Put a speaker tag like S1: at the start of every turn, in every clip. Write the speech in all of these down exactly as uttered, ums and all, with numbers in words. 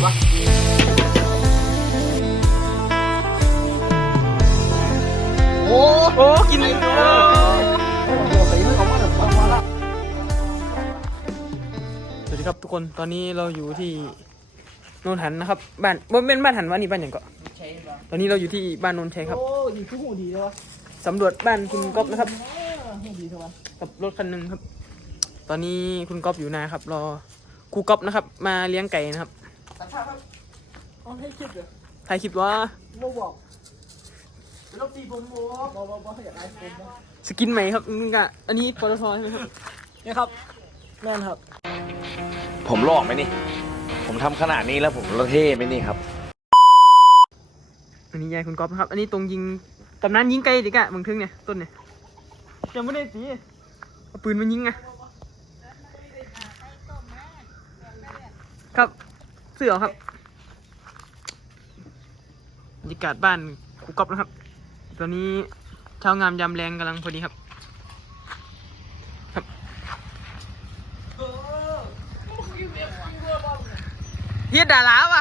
S1: วะโอ้โอ้กินเลยสวัสดีครับทุกคนตอนนี้เราอยู่ที่โนนหันนะครับบ้านบ่เป็นบ้านหันวะนี่บ้านอย่างเกาะตอนนี้เราอยู่ที่บ้านโนนชัยครับสำรวจบ้านคุณก๊อฟนะครับกับรถคันหนึ่งครับตอนนี้คุณก๊อฟอยู่นาครับรอครูก๊อฟนะครับมาเลี้ยงไก่นะครับตัดภาพครับอ๋อให้คลิปเหรอถ่ายคลิปวะโมบอกเป็นรถตีผมโมบอกบอกบอกอยากไอโฟนสกินใหม่ครับนี่กะอันนี้ปตทใช่ไหมครับนี่ครับแม่นครับ
S2: ผมหลอกไหมนี่ผมทำขนาดนี้แล้วผมระเท่ไหมนี่ครับ
S1: อันนี้ยายคุณก๊อฟนะครับอันนี้ตรงยิงตำนานยิงไกลดิกะมึงถึงเนี่ยต้นเนี่ยยังไม่ได้สีเอาปืนมายิงไงครับเสือครับบรรยากาศบ้านครูก๊อฟนะครับตอนนี้เช้างามยามแรงกำลังพอดีครับครับเฮียดาราวะ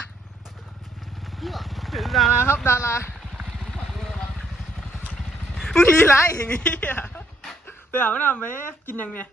S1: ดาราครับดารามึงลีไรอย่างงี้ไปหาหน้าไหมกินยังเนี่ย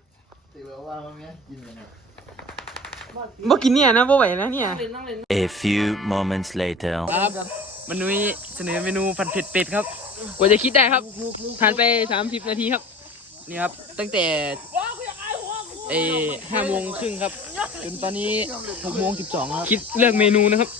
S1: บ่กินเนี่ยนะบ่ไหวนะเนี่ย
S3: A few moments later
S1: ครับมันนุ้ยเสนอเมนูผัดเผ็ดเป็ดครับกว่าจะคิดได้ครับผ่านไปสามสิบนาทีครับนี่ครับตั้งแต่เอห้าโมงครึ่งครับจนตอนนี้หกโมงสิบสองครับคิดเลือกเมนูนะครับ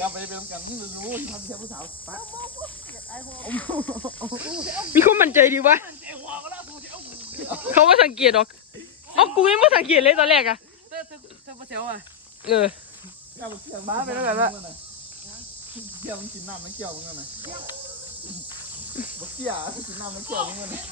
S1: มีคนมั่นใจดีวะเขาว่าสังเกตหรอกอ๋อกูยังไม่สังเกตเลยตอนแรกอะเออบ้าไปแล้วกันละเกี่ยวมันกินน้ำมันเกี่ยวมึงกันนะบอกเกี่ยวกินน้ำมันเกี่ยวมึงกันนะ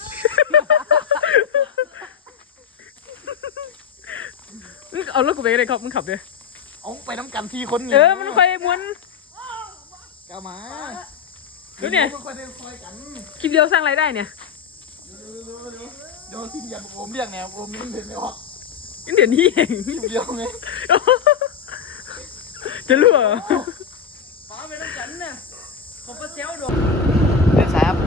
S1: เอารถกูไปเลยครับมึงขับเลยเอาไปน้ำกันทีคนเออมันคอยม้วนกามาดูเนี่ยคลิปเดียวสร้างรายได้เนี่ยเดี๋ยวทีมยันโอมเรียกไงโอมนี่เดินไม่ออกนี่เดี๋ยวนี้เองคลิปเดียวไงจะรู้เหรอป้าไปน้ำกันเนี่ยผมก็เซลล์ดูเล่นสายครับ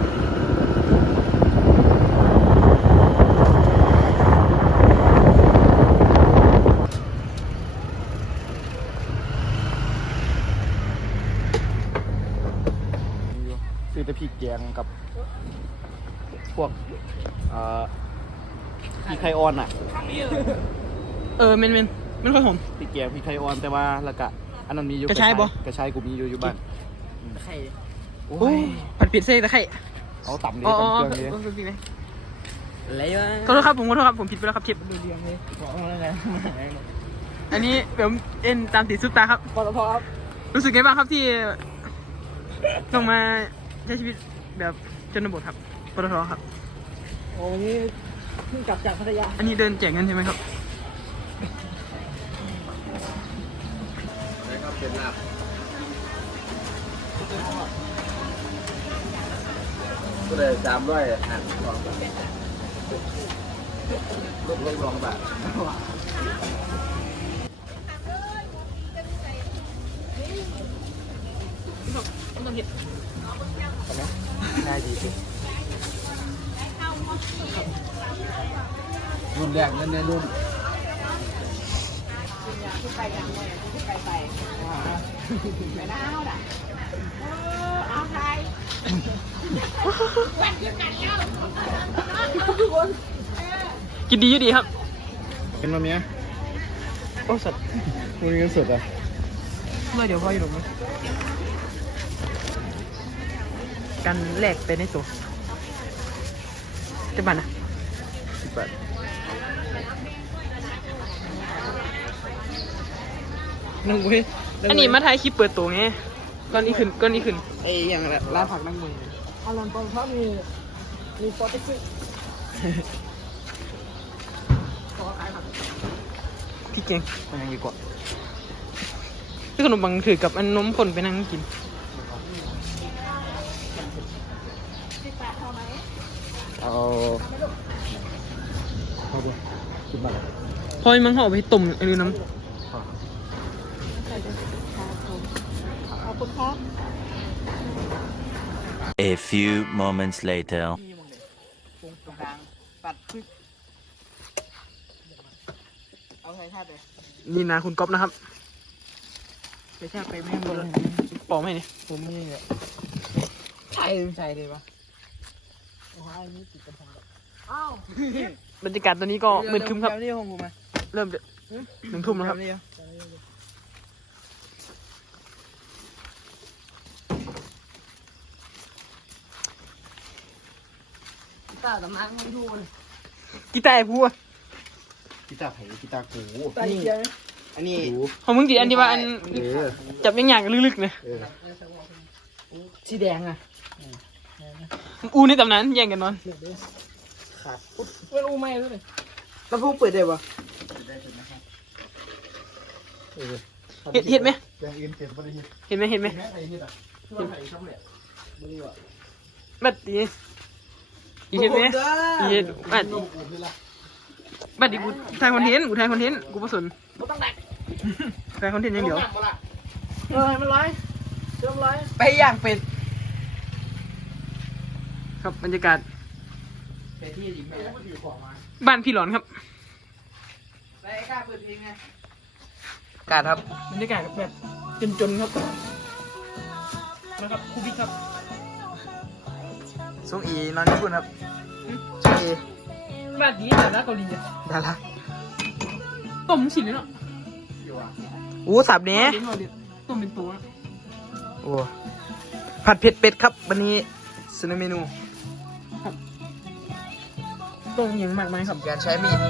S1: ซื้อแต่พริกแกงกับพวกเอ่อพริกไทยออนอ่ะเออเมนเมนไม่ค่อยหอมพริกแกงพริกไทยออนแต่ว่าละกะอันนั้นมีอยู่กระชายบ่กระชายกูมีอยู่อยู่บ้านตะไคร้โอ้ยผัดเผ็ดเส้นตะไคร้เอาต่ำเลยต่ำเครื่องเลยอะไรวะขอโทษครับผมขอโทษครับผมผิดไปแล้วครับเชฟดูเรียงเลยบอกมาแล้วไงอันนี้ผมเอ็นตามติดซุปตาครับพอแล้วพอครับรู้สึกไงบ้างครับที่ต้องมาใช้ชีวิตแบบชนบทครับปตทครับโอ้นี่เพิ่งกลับจากพัทยาอันนี้เดินแจกเงินใช่ไหมครับเป็นลาบก็เลยจามด้วยอ่านลองลดลงลองแบบได้ดีสิรุ่นแรกเงินในรุ่นไปยังไงไปไปไปหน้าเอาด่ะเอาไทยกินดีอยู่ดีครับเป็นมาเมียโอ้สดมึงเงินสดอ่ะเมื่อเดี๋ยวพ่ออยู่หรือไม่กันแลกไปในตัวจะบันอ่ะสิบบาทนั่งเว้ยอันนี้มาถ่ายคลิปเปิดตัวไงก้อนนี้ขึ้นก้อนนี้ขึ้นไอ้อย่างละร้านผักนั่งมึงอารันตอนเขามีมีฟอร์ติฟิกขอขายผักพี่เก่งมันยังดีกว่าพี่ขนมปังถือกับอันนมข้นไปนั่งกินเอาเอาดูกินมาพอยมังห่อไปต้มไอ้ดูน้ำคุณครับ
S3: A few moments later.
S1: นี่มึงเลยตรงกลางปัดปึ๊กเอาใส่ชาติเลยนี่นะคุณก๊อฟนะครับใส่ชาติไปไม่หมดเลยปอกไหมเนี่ยผมนี่แหละใช่ใช่เลยปะโอ้ยนี่ติดกระทงแบบอ้าวบรรยากาศตอนนี้ก็มืดครึ้มครับเริ่มจะหนึ่งทุ่มแล้วครับกีตาร์ตำนานไม่ดูเลยกีตาร์ไอ้พูอะ
S2: กีตาร์ไผ่กีตาร์กู
S1: นี่อันนี้
S4: ของมึงติดอันที่ว่าอันจับยังอย่างลึกๆนะ
S1: สีแดงอ่ะ
S4: อูในตำนานแย่งกันนอน
S1: ขาดเว้นอูไม่เลยแล้วพูเปิดได้ปะ
S4: เห็นเห็นไหม
S2: อย่างอื่นเก็บไม่ได้
S4: เห็นไหมเห็นไหม
S2: แม่ไผ่นี่อ่ะคือไผ่ช่ำแหละไม่ได้ว่ะ
S4: บัดดีอีเห็นไหมอีเห็นบัดดีบัดดีกูถ่ายคอนเทนต์กูถ่ายคอนเทนต์กูผสมถ่ายคอนเทนต์อย่างเดียว
S1: เออมันร้อยเริ่มร้อยไปย่างเป็ด
S4: ครับบรรยากาศ
S1: เป็ดที่หญิงแม่ถือของมา
S4: บ้านพี่หลอนครับ
S1: ไปกล้าเปิดเพลงไงกาดครับ
S4: บรรยากาศแบบจนๆครับนะครับครูบิ๊กครับ
S1: ทรงอีนอนญี่ปุ่นครับทรงอี
S4: บ้านดีแต่ละเกาหลีอะ
S1: ดารา
S4: ต้มชิ้นเลยเนาะ
S1: อู้สับเนี้ย
S4: เดี๋ยวเดี๋ยวต้มเป็นตัวนะ
S1: โอ้ผัดเผ็ดเป็ดครับวันนี้เสนอเมนู
S4: ต้มอย่างมากมายครับ
S1: การใช้มีด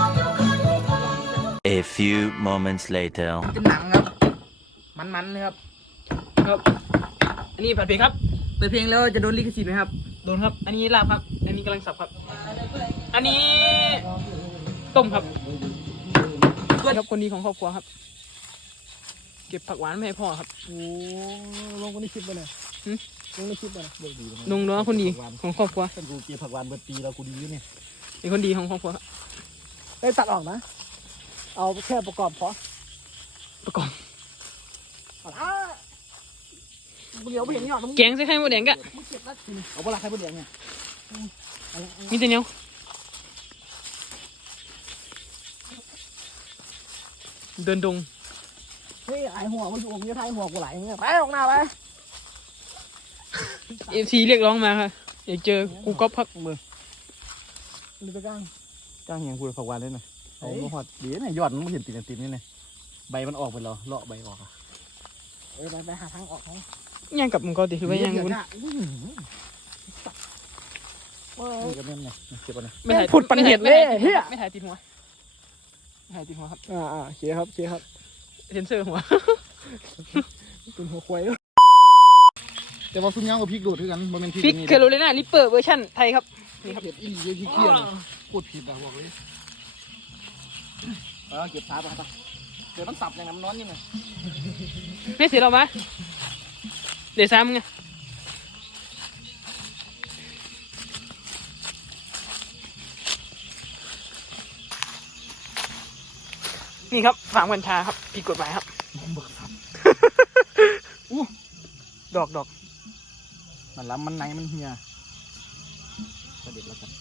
S3: A few moments later.
S1: เป็นหนังครับ มันๆเลยครับ
S4: ครับ อันนี้ผัดเผ็ดครับ
S1: เปิดเพลงแล้วจะโดนลิขสิทธิ์ไหมครับ
S4: โดนครับ อันนี้ลาบครับ อันนี้กำลังสับครับ อันนี้ต้มครับครับคนดีของครอบครัวครับ เก็บผักหวานไม่ให้พ่อครับ
S1: โอ้ลงคนที่คลิปไปเลยลงในคลิปไปเลยเบิกดี
S4: นงน้องคนดีของครอบครัว
S1: กูเกี่ยวผักหวานเบิดปีแล้วกูดีอยู่เนี่ย
S4: เป็นคนดีของครอบครัวครับ
S1: ได้ตัดออกนะ เอาแค่ประกอบพอ
S4: ประกอบ
S1: เดี๋ยวไปเห็นยอด
S4: แกงใส่ไข่มดแดงกะ
S1: เอาเวลาใครพูดอย่างเงี้ย
S4: มีแต่เนี้ยเดินดง
S1: เฮ้ยไอหัวมันอยู่ผมจะทายหัวกูไหลเงี้ยไปออกหน้าไป
S4: เอฟซีเรียกร้องมาค่ะอยากเจอกูก๊อฟพักมือ
S1: ดูไปก้าง
S2: จ้างยังกูผักหวานเลยนะเอาหอดดีเนี่ยยอดมันไม่เห็นติดกันติดนี่เลยใบมันออกไปแล้วเลาะใบออกอ่ะ
S1: เออไปไปหาทางออกเขา
S4: ย่างกับมึงก็ติคือว่าย่างกู
S2: นี่ก็แม่นไงเก็บเอานะ
S4: ไม่ถ่าย
S1: ผุดปันเห็ดเลยเฮีย
S4: ไม่ถ่ายติดหัวไม่ถ่ายติดหัวครับ
S1: อ่าอ่าโอเคครับโอเคครับ
S4: เซนเซอร์หัว
S1: เป็นหัวควาย
S2: แต่ว่าซุ้มย่างกับพริกโดดด้วยกันมันเป็นพริก
S4: ฟิกเคโรเลน่าลิปเปอร์เวอร์ชันไทยครับ
S2: นี่ครับเผ็ดอีหลีพริกเคี่ยวพูดผิดอ่ะบอกเลยเออเก็บช้าไปครับเดี๋ยวต้องสับอย่างนั้นมันร้อนยังไง
S4: ไม่เสียหรอมะเดี๋ยวซ้ำไงนี่ครับฝางกัญชาครับผิดกฎหมายครับ อู้ดอกดอก
S2: มันล้ำมันไหนมันเหี่ยประเด็ดแล้วกัน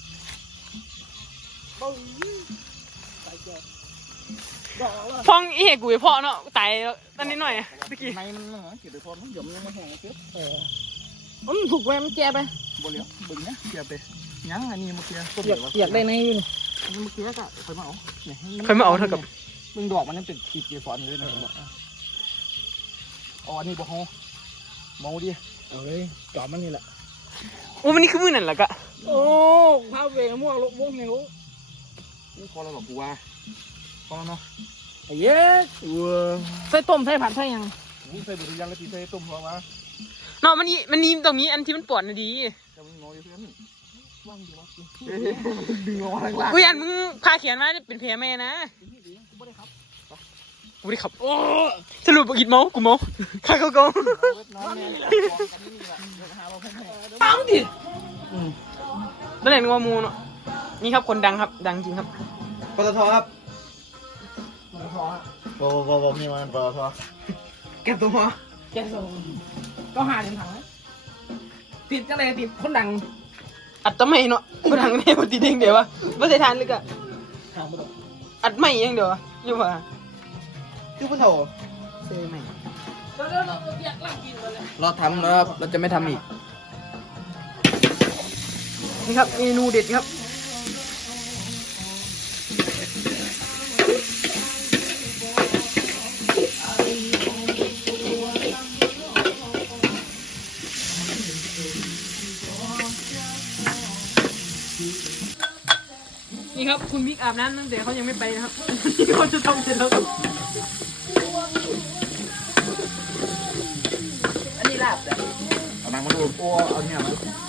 S4: พองอีเหกุยพ่อเนาะตายแล้วตอนนี้หน่อยตะกี้
S2: ในมันเหรอเก็บไปพร้อมมันหย่อมยังไม่แห้งเก็บ
S1: เออมันถูกไว้มันแก่ไป
S2: บ่เหลียวบึงนะเก็บไปยังอันนี้เมื่อกี้ต้ม
S1: อยากอยากได้ในอยู่
S2: เมื่อกี้ก็เคยมาเอาเนี่ย
S4: เคยมาเอาเท่ากับ
S2: มึงดอกมันยังเป็นขีดเกสรอยู่เลยนะเห็นบ่อ๋อนี่บ่ฮอเมาดิ
S1: เอาเลยจอมมันนี่แหละ
S4: โอ้มันนี่คือมือนั่นแหละกะ
S1: โอ้พาเวม่วงลบม่วงเหนียว
S2: นี่พอแล้วหรอกูว่าพอแล้วเนาะ
S1: ไอ้เย้วัวใส่ต้มใส่ผัดใส่ยัง
S2: กูใส่บุหรี่ยังแล้วตีใส่ต้มพอวะ
S4: เนาะมันนี่มันนี่ตรงนี้อันที่มันปวดนะดี
S2: จะมึงงออยู่เพื่อนว่างดีวะดึงงอทั้งหลัง
S4: อุ้ยอันมึงพาเขียนมาเป็นแผลแม่นะกูได้ขับโอ้สรุปกินเมากูเมาข้าเขาโกง
S2: น้องแม่กันนี่แหละเดี๋ยวหาเราแพ้ๆ
S4: ปังดินั่นแหละนัวมูเนาะนี่ครับคนดังครับดังจริงครับ
S2: ปตทครับปตทบอบอบอมีมันปตท
S1: แกตัวหัว
S4: แกส่งก็หาเดินทางติดก็เลยติดคนดังอัดจะไม่เนาะคนดังเนี่ยมันติดเองเดี๋ยววะไม่ใช่ทานเลยกะอัดไม่ยังเดี๋ยวอยู่ว่ะ
S1: คือพุทโธ
S4: ใช่ไหม
S1: เราทำแล้วครับเราจะไม่ทำอีก
S4: นี่ครับเมนูเด็ดครับนี่ครับคุณบิ๊กอาบน้ำตั้งแต่เขายังไม่ไปนะครับ นี่เขาจะทำเสร็จแล้วครับ
S1: อันนี้ลาบจ้ะ
S2: เอานางมาดูโอ้เอาเนี่ยมา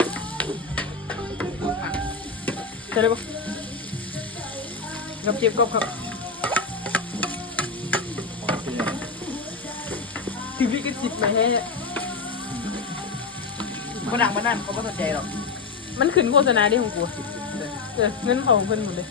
S4: ใช่เลยปะกับเจี๊ยบกบครับถึงพี่ก็จิบมาให้
S1: คนดังมานั่นเขาไม่สนใจหรอก
S4: มันขึ้นโฆษณาดิของกูเออเงินของเพิ่นหมดเลย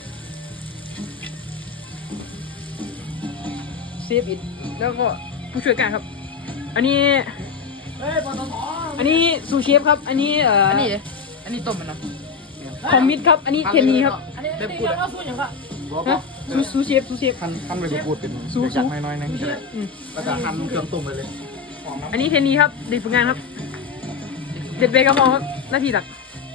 S4: เซฟอิดแล้วก็ผู้ช่วยการครับ อันนี้อันนี้ซูเชฟครับ อันนี้เอ่อ
S1: อั
S4: อั
S1: นนี้อันนี้ต้มมันเนาะ
S4: คอมมิดครับ อันนี้เทนนีครับ
S1: เริ่มพูดอะ
S2: บอก
S4: ฮะซูซูเชฟซูเชฟ
S2: หั่นหั่นไปพูดเป็น
S4: สู้ๆ
S2: จัดน้อยๆนึง
S4: อืม
S2: แล้วก็หั่นเครื่องต้มไปเลยหอมน้ำ
S4: อันนี้เทนนีครับเด็กฝึกงานครับ เด็ดเบกระเพราครับหน้าที่หลัก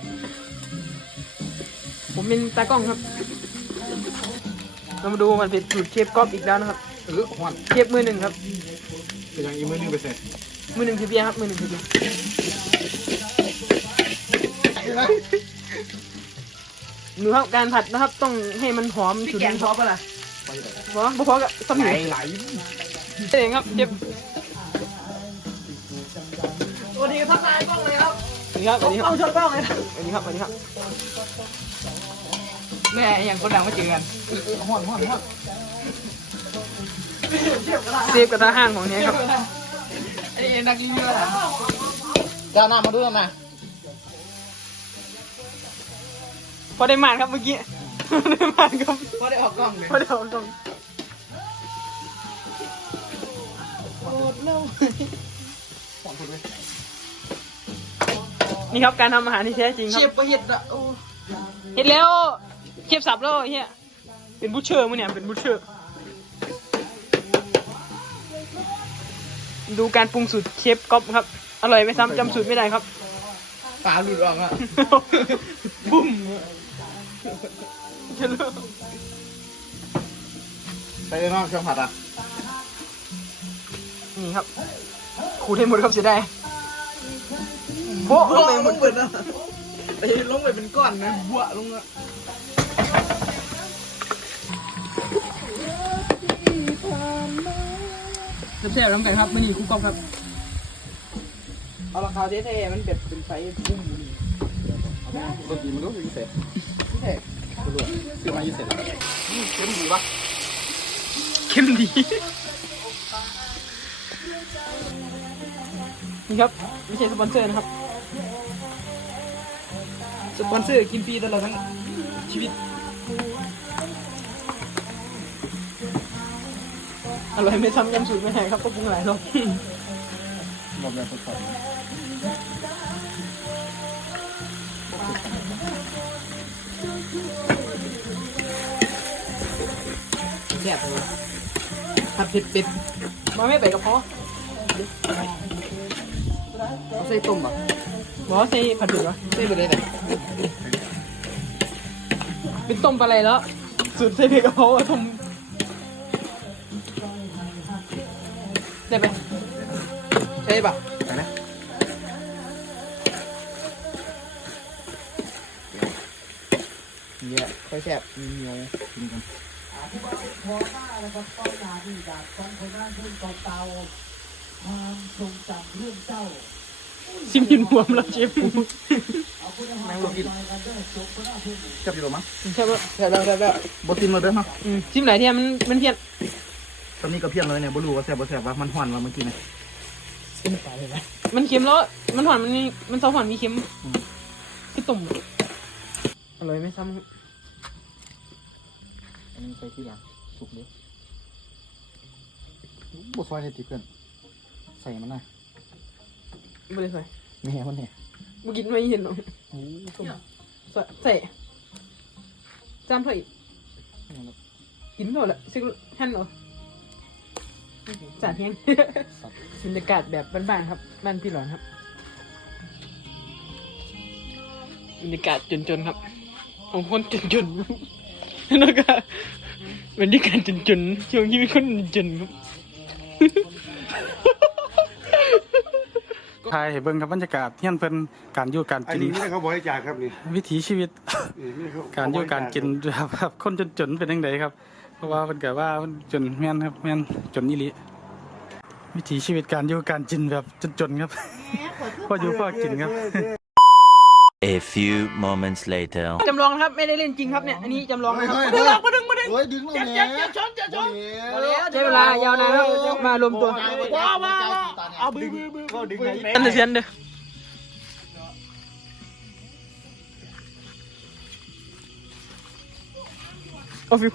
S4: ผมเป็นตากล้องครับ เรามาดูมันเป็นสูตรเชฟก๊อฟอีกแล้วนะครับ
S2: เออหวาน
S4: เชฟมือหนึ่งครับ
S2: เป็นอย่างอีมือนึงไปเสร็จ
S4: มือหนึ่งคือเบียร์ครับ มือหนึ่งคือเบียร์ดูครับการผัดนะครับ ต้องให้มันหอม
S1: พี่
S4: ฉุน
S1: แกงพอปะล่ะ
S4: หอมพอๆกับสมุน
S2: ไหล
S4: เองครับเชฟ
S1: สวัสดีทักทายกล้องเลยครับ
S4: สวัสดีครับสวัสดีครับ
S1: กล้องชนกล้องเลยนะ
S4: สวัสดีครับสวัสดีครับ
S1: แม่อย่างคนดังมาเจอกัน
S2: หวานหวานหวาน
S4: เชฟกระทะห้างของเนี้ยครับ
S1: อันนี้นักรีวิวนะเจ้าหน้ามาดูหน่อย
S4: พอได้มานครับเมื่อกี้ พอได้มานครับ
S1: พอได้ออกกล้องเลย
S4: พอได้ออกกล้อง
S1: โอ้โห
S2: หวานสุดเลย
S4: นี่ครับการทำอาหารที่แท้จริงค
S1: เช
S4: รับ
S1: ฟประเห็ดอะโอ้
S4: เห็นแล้วเชฟสับแล้วไอ้เฮียเป็นบูชเชอร์มั้งเนี่ยเป็นบูชเชอร์ ดูการปรุงสูตรเชฟก๊อฟครับ อร่อยไม่ซ้ำจำสูตรไม่ได้ครับ
S1: ปลาหลุดออกอะ
S4: บุ้มฉันรู้
S2: ใส่นอกเครื่องผัดอ่ะ
S4: นี่ครับขูดให้หมดครับเสียดายโบ๊ะลงไปหม
S1: ล
S4: ด
S1: งเบิดนะไอ้ลงไปเป็นก้อนนะบัวลงอะ
S4: แซ่บๆน้ำกันครับมันนี่ครูก๊อฟครับ
S1: เอาราคาเท่ๆมันแบบเป็นไซส์พุ่ม
S2: ดนตรีมันก็ยิ่งเสร็จ
S1: พี่แท็ก
S2: กูรู้ซื้อมายิ่งเสร็จ
S1: เต็มดีปะ
S4: เข้มดีนี่ครับไม่ใช่สปอนเซอร์นะครับ
S1: สปอนเซอร์กินฟรีตลอดทั้งชีวิต
S4: อร่อยไม่ซ้ำจำสูตรไม่ได้ครับก็ปรุงหลายรอบ
S2: รอบแรกสด
S1: แซ่บเลยผัดเผ็ดเป็ด
S4: มาไม่ไปกับพ่อ
S1: เอาใส่ต้มอ่ะ
S4: บอกว่าใส่ผัดเผ็ดวะ
S1: ใส่ไปเลยนะ
S4: เป็นต้มปลาไหลแล้วสูตรใส่เผ็ดกับพ่อว่าต้มได้ไหม
S1: ใช่ปะ
S2: ๆไปนะ
S1: เนี่ยค่อยแซ่บมีเหนียว
S2: กินกัน
S4: ซิมยินบวมแล้วเชฟ
S1: นั่งลงกิน
S2: จับอยู่หรอมั้ง
S4: ใช่ปะ
S1: แซ่บแล้วแซ่บแล้ว
S2: บตินมาเด้อเนาะ
S4: อืมซิมไหนที่มันมันเพี้ยน
S2: ตอนนี้ก็เพี้ยนเลยเนี่ยบ่รู้ว่าแซ่บบ่แซ่บว่ามันหวานว่าเมื่อกี้เนี่ย
S4: มันเค็มแล้วมันหวานมันมีมันซอสหวานมีเค็มคือต้มอร่อยไม่ซ้ำครับ
S2: อันนี้ใส่ที่หลังสุกเลยบ่ซอยให้ติเพื่อนใส่มันนะ
S4: ไม่ได้ใส่
S2: แม่มันเนี่ย
S4: เมื่อกี้ไม่เห็นหรอก
S2: โอ้ต้ม
S4: ใส่จำเถอะกินเถอะแหละซิกหั่นเหรอจานเที่ยงบรรยากาศแบบบ้านๆครับบ้านพี่หลอนครับบรรยากาศจนๆครับของคนจนๆแล้วก็บรรยากาศจนๆช่วงชีวิตคนจนครับ
S5: ถ่ายให้เบิ่งครับบรรยากาศเฮียนเพิ่นการอยู่การ
S6: อัน
S5: กิน
S6: นี้ไม่ได้เขาบริจาคครับนี่
S5: วิถีชีวิต
S6: นี่ไม่ได้เข
S5: การอยู่การกินครับครับคนจนๆเป็นจังไดครับ เพราะว่าเพิ่นก็ว่าเพิ่นจนแม่นครับแม่นจนอีหลีวิถีชีวิตการอยู่การกินแบบจนๆครับ พออยู่พอกินครับ
S3: A few moments later.
S4: จำลองนะครับไม่ได้เล่นจริงครับเนี่ยอันนี้จำลองนะครับ
S2: เฮ้ย
S4: มาดึงมาดึง
S2: เฮ้ยดึงแล้วแม่
S4: ช้อนช้อนช้อนใช้เวลายาวนานครับมารวมตัว
S2: ว้าวว้าวเอาดึงก็ดึงไหน
S4: อันเดอร์เซียนเด้อโอ้ฟิว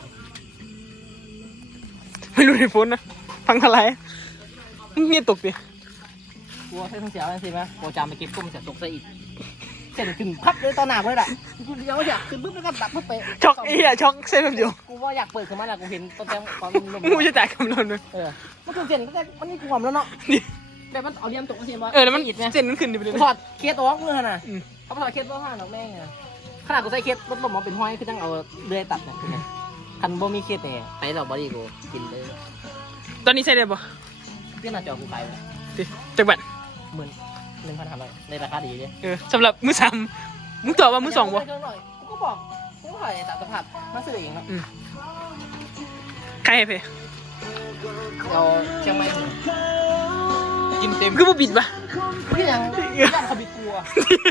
S4: ไม่รู้ในโฟนนะฟังทลายเงียบตกดิ
S7: กลัวใช้ทั้งเสียอะไรสิไหมโปรจามไปเก็บก้มจะตกใส่อีกเส้นขึ้นพับเลยตอนหนาเลยแหละกูเดี๋ยวอยากขึ้นปุ๊บแล้วก็ดับปุ๊บไป
S4: ช็อกไอ้เหี้ยช็อกเส้นแบบเดียว
S7: กูว่าอยากเปิดขึ้นมาแหละกูเห็นตอนแรกตอนลม
S4: มึงจะจ่ายคำนวณเลย
S7: เออมันคือเส้นตั้งแต่มันนี่กูหอมแล้วเนาะ
S4: นี่
S7: แต่มันเอาเลี่ยมตกมาเสียมา
S4: เออแล้วมัน
S7: อิดไง
S4: เส้นนั้นขึ้นดิไปเลย
S7: ถอดเคสออกเลยนะ
S4: อืม
S7: เขาถอดเคสว่าห้าหรอกแม่งอะขนาดกูใส่เคสรถลมมาเป็นห้อยคือต้องเอาเลื่อยตัดเนี่ยคันบ่มีเคสเนี่ยไปเราบอดี้กูกินเลย
S4: ตอนนี้ใช่ได้ปะ
S7: เพื่อนหน้าจอกูขายไป
S4: ดิจักรบัตร
S7: หมื่นหนึ่งพันห้าร้อยในราคาดีเลย
S4: เออสำหรับมือสามมึงตอบว่ามือสองปะ
S7: กูก็บอกกูก็ขายตามสภาพมาซื้อเองเนาะ
S4: ใครให้เพ
S7: เอาเชียงใหม่หนึ่ง
S4: กินเต็มคือบ่บิดปะ
S7: พี่ยังย่านเขาบิดกลัว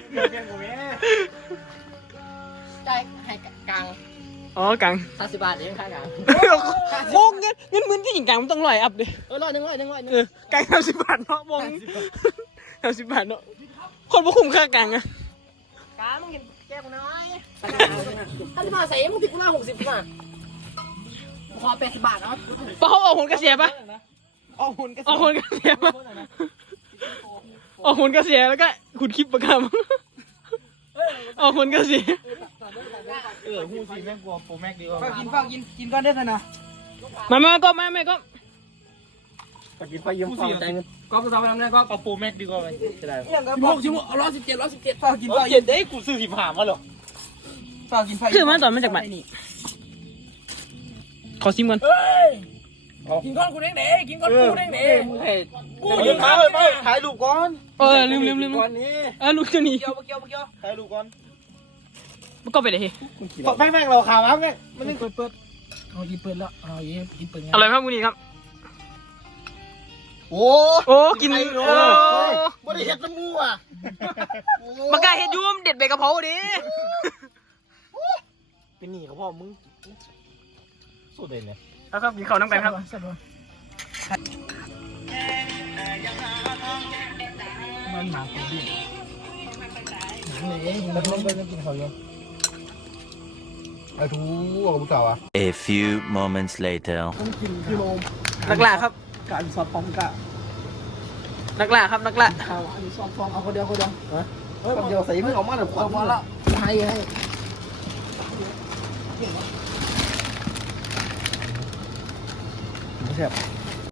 S7: จ่ายให้กลาง
S4: อ๋อกัง
S7: ห้าสิบบาทเองค่ากลาง
S4: โอ้เงินเงินหมื่นที่หญิงกลางมันต้องลอยอัพดิ
S7: เออร้อยหนึ่งร้อยหนึ่งร้อยหนึ่ง
S4: เออกลางสามสิบบาทเนาะวงสามสิบบาทเนาะคนบ่คุ้มค่ากลางอะ
S7: กลางมึงเห็นแก้กูน้อยห้าสิบบาทใส่มึงติดกูหน้าหกสิบมาขอแปดสิบบาทเนาะ
S4: ปะเขาออกหุ่นกระเสียปะ
S7: ออกหุ่นก็
S4: ออกหุ่นกระเสียปะออกหุ่นกระเสียแล้วก็ขุดคลิปประกำออกหุ่นกระเสีย
S2: เออฮู้สิแม่งกลัวโปรแม็กดีกว่า
S4: ฝากกินฝากกินกินก่อนได้นะมามาก็มาไม่ก็
S2: ตะกี้ไปยืมความใจเงิน
S4: ก็จะทำอะไรก็
S2: เอาโปรแม็กดีกว่าไหมจะได้
S4: ชิมหกชิมหกเอาร้อยสิบเจ็ดร้อยสิบเจ็ดฝากกิน
S2: เออ
S4: ฝาก
S2: เย็นได้กูซื้อสิบห้ามาหรอ
S4: ฝากกินฝากคือมาตอนมาจากบ้านขอซิมก่อน
S7: กินก้อนกูเด้งเด้กินก้อนกูเด้งเด้
S2: มึงให้กูยืมมาไปถ่ายรูปก่อน
S4: เออลืมลืมลืม
S2: ก่อนนี้
S4: เออลูกเจ้านี่
S7: เกี่ยวเกี่ยวเกี่ยว
S2: ถ่ายรูปก่อน
S4: มันก็ไปเลย
S2: แม่งแม่งเราข่าวมั้งแม่ง
S7: มันนี่เปิดเปิดเอาอีเปิดแล้วเอาอีอีเปิด
S4: อร่อยมากมูนี่ครับ
S2: โอ้
S4: โอ้กิน
S2: ไอ้
S4: โอ้
S2: โอ้บ่ได้เฮ็ดน้ำมูอ่ะ
S4: มากาเฮ็ดยุ่มเด็ดใบกะเพราดิ
S2: เป็นหนี้เขาพ่อมึงสุดเลยเนี่ย
S4: แล้วก็กินข้าวน้ำกันครับ
S2: มันหนาคนดินี่มันลงไปแล้วกินเขาเยอะไอ้ทูกับผู้สาวอ่ะ
S3: A few moments later.
S4: นักล่าครับ
S7: การสอบพร้อมกะ
S4: นักล่าครับนักล่า
S7: เอาอันนี้สอบพร้อมเอาคนเดียวคนเดียว
S2: เฮ้ยเดี๋ยวใส่มึงออกมาเดี๋ยวขว
S7: เอา
S2: ด
S7: พอแล้วให้ให้
S2: ไม่ใช่